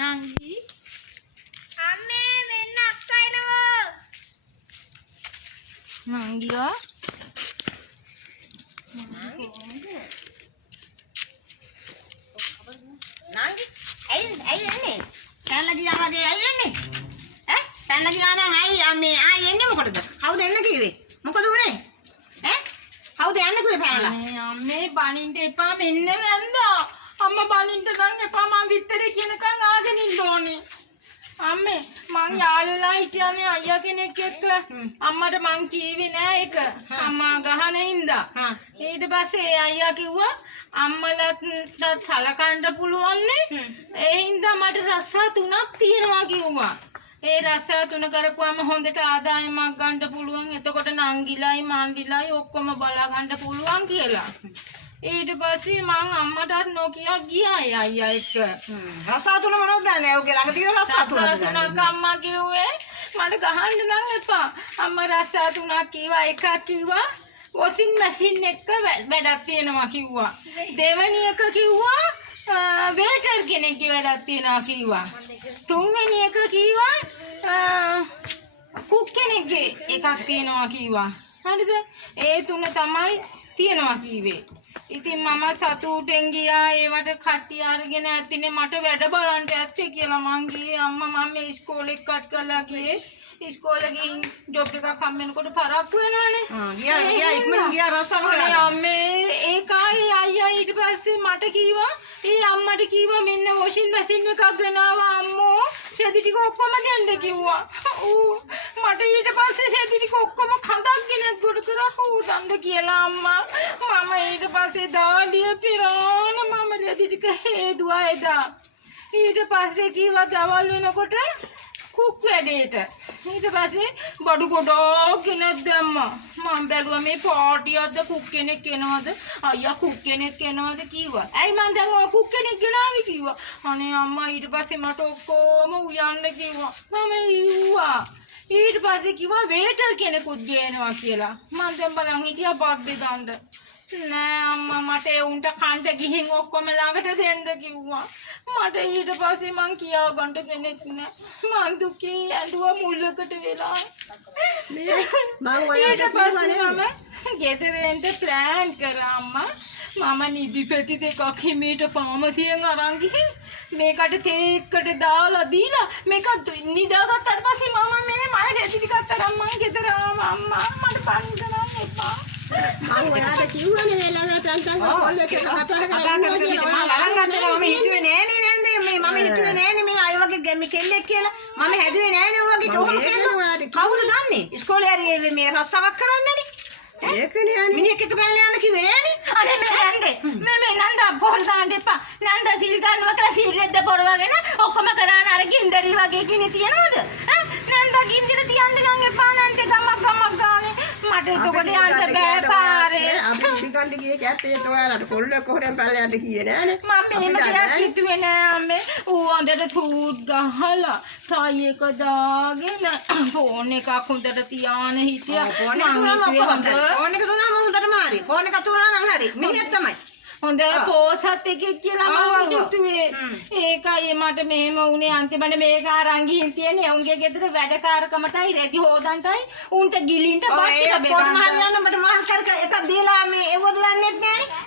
නංගි අම්මේ මෙන්න අක්කා එනවා. නංගියා නංගි ඇයි එන්නේ? පැනලා ගියා වගේ ඇයි එන්නේ? ඈ පැනලා ගියා නම් ඇයි අම්මේ ආයි එන්නේ මොකටද? කවුද එන්න කිව්වේ? මොකද උනේ? ඈ කවුද යන්න කිව්වේ පැනලා? අම්මේ බනින්න එපා මෙන්න වැන්දා. අම්මා බනින්න නම් එපා මං විතරේ කියනකන් ආගෙන ඉන්න ඕනේ. අම්මේ මං යාළුවලා හිටියා මේ අයියා කෙනෙක් එක්ක. අම්මට මං කීවේ නෑ ඒක. අම්මා ගහන ඉඳා. ඊට පස්සේ ඒ අයියා කිව්වා අම්මලට සලකන්න පුළුවන් නේ. ඒ හින්දා මට රස්සා 3ක් තියෙනවා කිව්වා. ඒ රස්සා 3 කරපුවාම හොඳට ආදායමක් ගන්න පුළුවන්. එතකොට නංගිලයි මණ්ඩිලයි ඔක්කොම බලා ගන්න පුළුවන් කියලා. ඊට පස්සේ මං අම්මටත් නොකිය ගියා අයියා එක්ක. රස්සා 3 මොනවද දන්නේ? ඔයගේ ළඟ තියෙන රස්සා 3ක් අම්මා කිව්වේ මට ගහන්න නම් එපා. අම්මා රස්සා 3ක් කිව්වා. එකක් කිව්වා වොෂින් මැෂින් එක වැඩක් තියෙනවා කිව්වා. දෙවෙනි එක කිව්වා වේටර් කෙනෙක්ගේ වැඩක් තියෙනවා කිව්වා. තුන්වෙනි එක කිව්වා කුක් කෙනෙක්ගේ එකක් තියෙනවා කිව්වා. හරිද? ඒ 3 තමයි තියෙනවා කිව්වේ. ඉතින් මම සතුටෙන් ගියා ඒවට කට්ටිය අරගෙන ඇත්තිනේ මට වැඩ බලන්න ඇත්තේ කියලා මං ගියේ අම්මා මම ඉස්කෝලේ කට් කරලා ගියේ ඉස්කෝලේ ගිහින් ජොබ් එකක් හම්බෙනකොට පරක්කු වෙනවානේ ගියා ඉක්මන ගියා රසම ගන්න අම්මේ ඒකයි අයියා ඊට පස්සේ මට කිව්වා ඒ අම්මට කිව්වා මෙන්න වොෂින් මැෂින් එකක් ගෙනාවා අම්මෝ ෂෙදි ටික ඔක්කොම දෙන්න කිව්වා ඌ මට ඊට පස්සේ ෂෙදි ටික ඔක්කොම කඳක් ගෙනත් ගොඩ කරා ඌ දන්න කියලා අම්මා මම ඊට පස්සේ දාඩිය පිරාන මම ෂෙදි ටික හේදුවා එදා ඊට පස්සේ කිව්වා දවල් වෙනකොට කුක් වැඩේට ඊට පස්සේ බඩු ගොඩක් ගෙනත් දැම්මා මම බැලුවා මේ පාටියක්ද කුක් කෙනෙක් එනවද අයියා කුක් කෙනෙක් එනවද කිව්වා ඇයි මං දැන් ඔය කුක් කෙනෙක් ගෙනාවි කිව්වා අනේ අම්මා ඊට පස්සේ මට ඔක්කොම උයන්න කිව්වා මම ඉව්වා ඊට පස්සේ කිව්වා වේටර් කෙනෙකුත් ගේනවා කියලා මං දැන් බලන් හිටියා බත් බෙදන්න නෑ අම්මා මට ඒ උන්ට කන්ට ගිහින් ඔක්කොම ළඟට දෙන්න කිව්වා මට ඊට පස්සේ මං කියා ගන්න කෙනෙක් නෑ මං දුකේ ඇඬුවා මුල්ලකට වෙලා ඊට පස්සේ මම ගෙදර එන්න ප්ලෑන් කරා අම්මා මම නිදිපෙති දෙකක් හිමීට ෆාමසියෙන් අරන් ගිහින් මේකට තේ එකට දාලා දීලා මේක නිදාගත්තාට පස්සේ මම මේ මම රෙදි ටිකක් තරම් මං ගෙදර ආවා අම්මා මට පණින්න නම් එපා මම ඔයාට කිව්වනේ වෙලාවට අන්තංග කෝල් එකේ කතා කරලා මම හිතුවේ නෑනේ නේද මේ මම හිතුවේ නෑනේ මේ අය වගේ ගැමි කෙල්ලෙක් කියලා මම හැදුවේ නෑනේ ඔය වගේ කොහොම කියනවා කවුද දන්නේ ඉස්කෝලේ හරි මේ රස්සාවක් කරන්නනේ ඒකනේ අනේ මිනිහෙක් එක බැලලා යන්න කිව්වේ නෑනේ අනේ මේ නන්දා බෝල් දාන්න එපා නන්දා සිල් ගන්නවා කියලා සිල් රෙද්ද පොරවගෙන ඔක්කොම කරාන අර ගින්දරි වගේ කිනි තියනවද නන්දා ගින්දර තියන්න නම් එපා නන්දේ ගමක් ගානේ මට එතකොට යන්න බෑ පාරේ අපි ඉතිකන්ට ගියේ කැත්තේට ඔයාලට කොල්ල කොහෙන් බලලා යන්න කිව්වේ නෑනේ මම එහෙම දෙයක් හිතුවේ නෑ අම්මේ ඌ හොඳට සූට් ගහලා ටයි එක දාගෙන ෆෝන් එකක් හොඳට තියාන හිටියා ෆෝන් එක දුන්නාම හොඳටම හරි ෆෝන් එක තුනනම් හරි මිනිහෙක් තමයි හොඳ පෝසත් එකෙක් කියලා මම හිතුවේ ඒකයි මට මෙහෙම වුණේ අන්තිමට මේක අරන් ගිහින් තියන්නේ උන්ගේ ගෙදර වැඩකාරකමටයි රෙදි හොදන්නටයි උන්ට ගිලින්ට බත් ටික බෙදන්න හරියන්න මට මාස්ටර් එකක් දීලා මේ එවද දන්නෙත්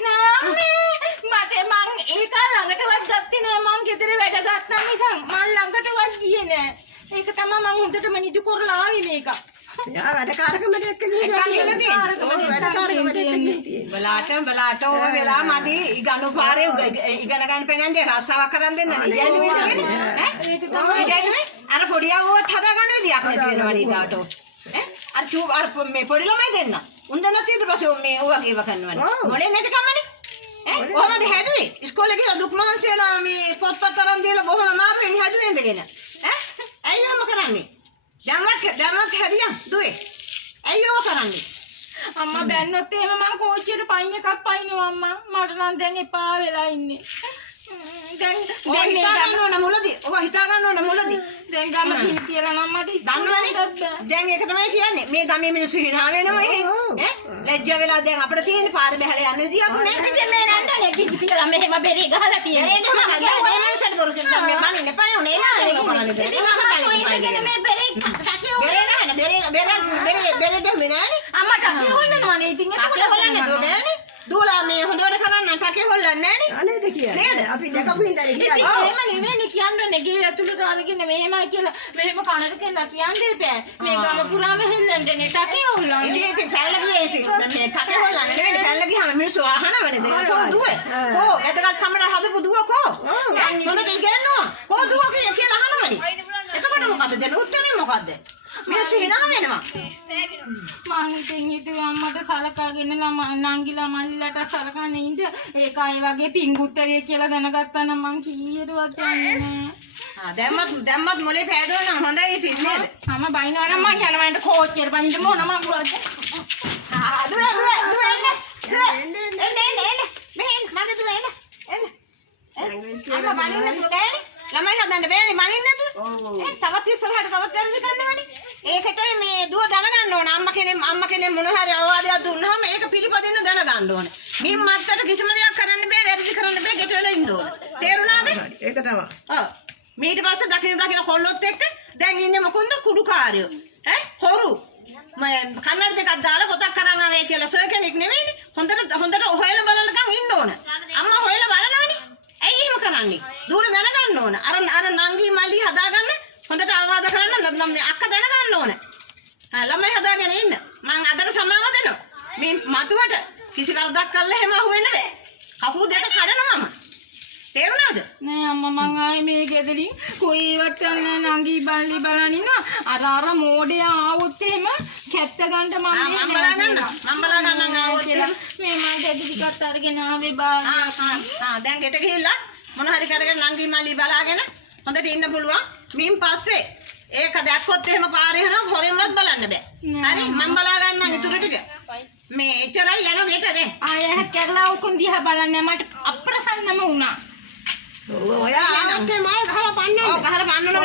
නෑනේ මට මං ඒක ළඟටවත් ගත්තේ නෑ මං ගෙදර වැඩ ගත්තා නිසා මං ළඟටවත් ගියේ නෑ ඒක තමයි මං හොඳටම නිදි කරලා ආවේ මේක යා වැඩකාරකමට එක්ක ගිහින් බලාට ඔය වෙලා මදි ඉගනු පාරේ ඉගෙන ගන්න පෙන්නන්නේ රස්සාවක් කරන් දෙන්න නේ ඒක තමයි අර පොඩියවවත් හදා ගන්න විදියක් නැති වෙනවා නේද අර චූ අර මේ පොඩි ළමයි දෙන්න උන්ද නැති ඊට පස්සේ මේ ඔයගේ ඒවා කරනවනේ මොලේ නැති කමනේ කොහමද හැදුවේ ඉස්කෝලේ ගිහලා දුක් මහන්සි වෙනවා මේ පොත්පත් අරන් දීලා බොහොම අමාරුවෙන් හැදුවේ ඉඳගෙන ඇයි අම්ම කරන්නේ දැන්වත් හැදියම් දුවේ ඇයි ඔය කරන්නේ අම්මා බැන්නොත් එහෙම මං කෝච්චියට පයින් එකක් පයින්නවා අම්මා මට නම් දැන් එපා වෙලා ඉන්නේ දැන් හිතා ගන්න ඕන මුලදී ඔබ හිතා ගන්න ඕන මුලදී දැන් ගම කීතියලා නම් මට දන්නවනේ දැන් ඒක තමයි කියන්නේ මේ ගමේ මිනිස්සු hina වෙනවා එහෙන් ලැජ්ජා වෙලා දැන් අපිට තියෙන පාර බහැලා යන්න විදියක් නෑ. ඉතින් මේ නන්දනේ කිසිලා මෙහෙම බෙරේ ගහලා තියෙනවා. බෙරේ ගහලා නෑ සෙඩ් බොරු කියන මේ මනින්න එපා නේ නෑ. ඉතින් අම්මා તો ඉඳගෙන මේ බෙරේ ටකේ බෙරේ නෑ බෙරේ දෙන්නේ නෑනේ. අම්මා ටකේ හොල්ලනවානේ. ඉතින් ටකේ හොල්ලන්නේ නෑනේ. දූලා මේ හොඳට කරන්න ටකේ හොල්ලන්නේ නෑනේ. අනේද කියන්නේ. අපි දැකපු හින්දා ඉතින් එහෙම නෙමෙයිනේ කියන්නේ ගේ ඇතුළට අරගෙන මෙහෙමයි කියලා මෙහෙම කනට කියලා කියන්නේ බෑ. මේ ගම පුරාම හෙල්ලන්නේ ටකේ හොල්ලන්නේ. ඉතින් පැල්ල ගියේ ඉතින් මේ ටකේ හොල්ලන්නේ නෙවෙයි පැල්ල ගියාම මිනිස්සු අහනවනේ දැන්. කෝ දුවේ. කෝ වැදගත් කමර හදපු දුව කෝ. හොඳට ඉගෙනනවා. කෝ දුව කියලා අහනවනේ. එතකොට මොකද දැන් උත්තරේ මොකද්ද? මිනිස්සු හිනා වෙනවා. මං ඉතින් හිතුවා අම්මට සලකාගෙන නංගිලා මල්ලිලාට සලකන්නේ ඉඳ ඒක අය වගේ පිංගුත්තරේ කියලා දැනගත්තා නම් මං කීයටවත් යන්නේ නෑ. දැම්මත් මොලේ පෑදවල නම් හොඳයි ඉතින් නේද? මම බයිනවා නම් මං යනවා එන්න කෝච්චියට බනින්න මොන මගුලක්ද? ළමයි හදන්න බෑනේ මනින්න නැතුව. තවත් ඉස්සරහට තවත් වැරදි කරනවනේ. ඒකට මේ දුව දැනගන්න ඕන අම්මා කෙනෙක් මොන හරි අවවාදයක් දුන්නාම ඒක පිළිපදින්න දැනගන්න ඕන. මින් මත්තට කිසිම දෙයක් කරන්න බෑ වැරදි කරන්න බෑ ගෙට වෙලා ඉන්න ඕන. තේරුණාද? ඒක තමයි. ඔව්. ඊට පස්සේ දකින්න කොල්ලොත් එක්ක දැන් ඉන්නේ මොකන්ද කුඩුකාරයෝ. හොරු. මම කන්නඩ දෙකක් දාලා පොතක් කරන් ආවේ කියලා සර් කෙනෙක් නෙවෙයිනේ. හොඳට හොයලා බලනකම් ඉන්න ඕන. අම්මා හොයලා බලනවනේ. ඇයි එහෙම කරන්නේ? දුවල දැනගන්න ඕන. අර නංගි මල්ලි හදාගන්න හොඳට අවවාද කරන්න නම් අක්කා දැනගන්න ඕන. ළමයි හදාගෙන ඉන්න. මං අදට සමාව දෙනවා. මේ මතුවට කිසි කරදක් කරලා හැම අහුවෙන්න බෑ. කකුල් දෙක කඩනවා මම. තේරුණාද? නෑ අම්මා මං ආයේ මේ ගෙදරින් කොයිවත් නංගි බල්ලි බලන් ඉන්නවා. අර මෝඩයා ආවොත් එහෙම කැත්ත ගන්න මම බලා ගන්න ආවොත් මේ මං ගෙදි ටිකක් අරගෙන ආවේ බාලා. දැන් ගෙට ගිහිල්ලා මොන හරි කරගෙන නංගි මල්ලි බලාගෙන හොඳට ඉන්න පුළුවන්. මින් පස්සේ ඒක දැක්කොත් එහෙම පාරේ යනවා හොරෙන්වත් බලන්න බෑ. හරි මම බලා ගන්නම් ඉතුරු ටික. මේ එච්චරයි යන ගෙට දැන්. ආයෙ හැක්කලා උකුන් දිහා බලන්නේ මට අප්‍රසන්නම වුණා. ඔයා ආවත්තේ මම ගහලා පන්නන්න. ඔව් ගහලා පන්නනවා.